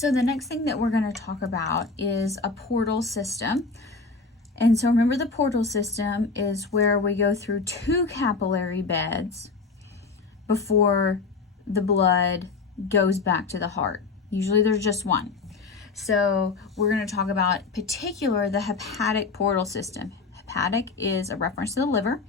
So the next thing that we're going to talk about is a portal system. And so remember, the portal system is where we go through 2 capillary beds before the blood goes back to the heart. Usually there's just one. So we're going to talk about particular the hepatic portal system. Hepatic is a reference to the liver.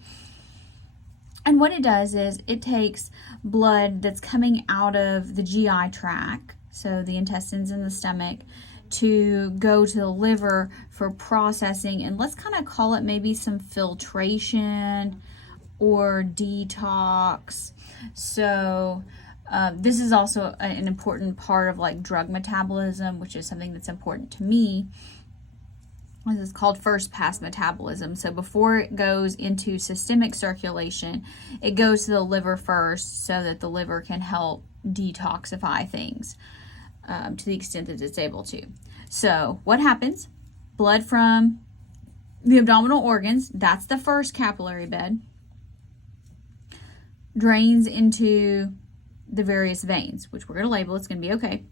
And what it does is it takes blood that's coming out of the GI tract, so the intestines and the stomach, to go to the liver for processing, and let's kind of call it maybe some filtration or detox. So this is also an important part of like drug metabolism, which is something that's important to me. This is called first pass metabolism. So before it goes into systemic circulation, it goes to the liver first so that the liver can help detoxify things to the extent that it's able to. So what happens? Blood from the abdominal organs, that's the first capillary bed, drains into the various veins, which we're going to label. It's going to be okay.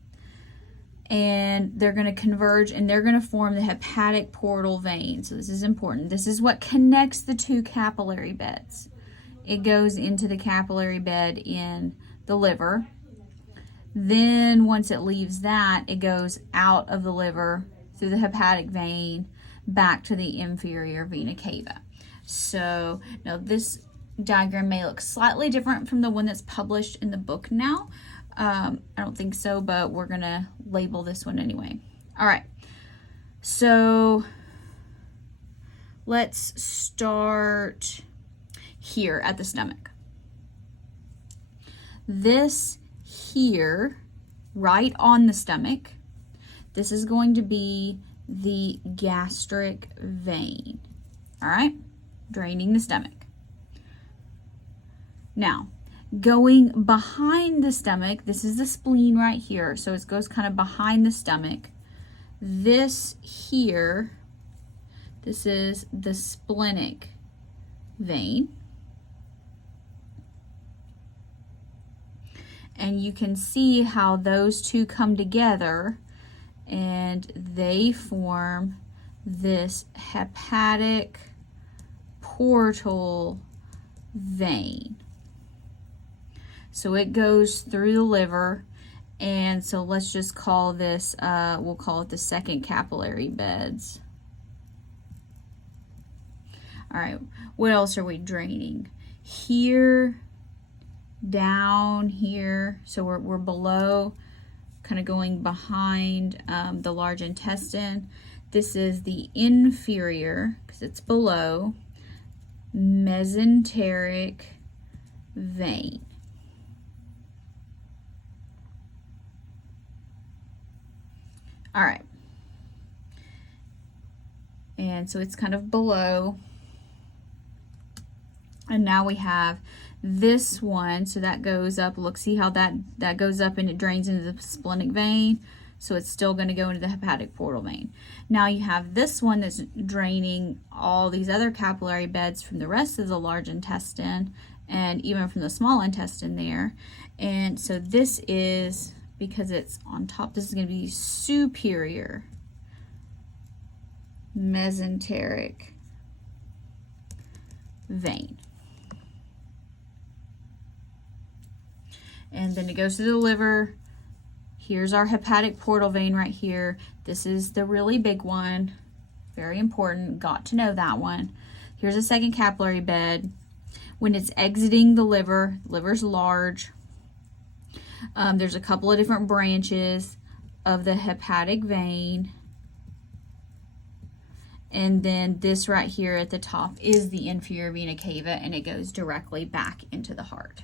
And they're going to converge and they're going to form the hepatic portal vein. So this is important. This is what connects the 2 capillary beds. It goes into the capillary bed in the liver. Then once it leaves that, it goes out of the liver through the hepatic vein back to the inferior vena cava. So now this diagram may look slightly different from the one that's published in the book now. I don't think so, but we're going to label this one anyway. All right. So let's start here at the stomach. This here, right on the stomach, this is going to be the gastric vein. All right. Draining the stomach. Now, going behind the stomach, this is the spleen right here, so it goes kind of behind the stomach. This here, this is the splenic vein. And you can see how those 2 come together and they form this hepatic portal vein. So it goes through the liver, and so let's just call this, we'll call it the second capillary beds. All right, what else are we draining? Here, down here, so we're below, kind of going behind the large intestine. This is the inferior, because it's below, mesenteric vein. All right. And so it's kind of below. And now we have this one. So that goes up. Look, see how that goes up and it drains into the splenic vein. So it's still going to go into the hepatic portal vein. Now you have this one that's draining all these other capillary beds from the rest of the large intestine and even from the small intestine there. And so this is, because it's on top, this is going to be superior mesenteric vein. And then it goes to the liver. Here's our hepatic portal vein right here. This is the really big one. Very important. Got to know that one. Here's a second capillary bed. When it's exiting the liver, liver's large. There's a couple of different branches of the hepatic vein. And then this right here at the top is the inferior vena cava, and it goes directly back into the heart.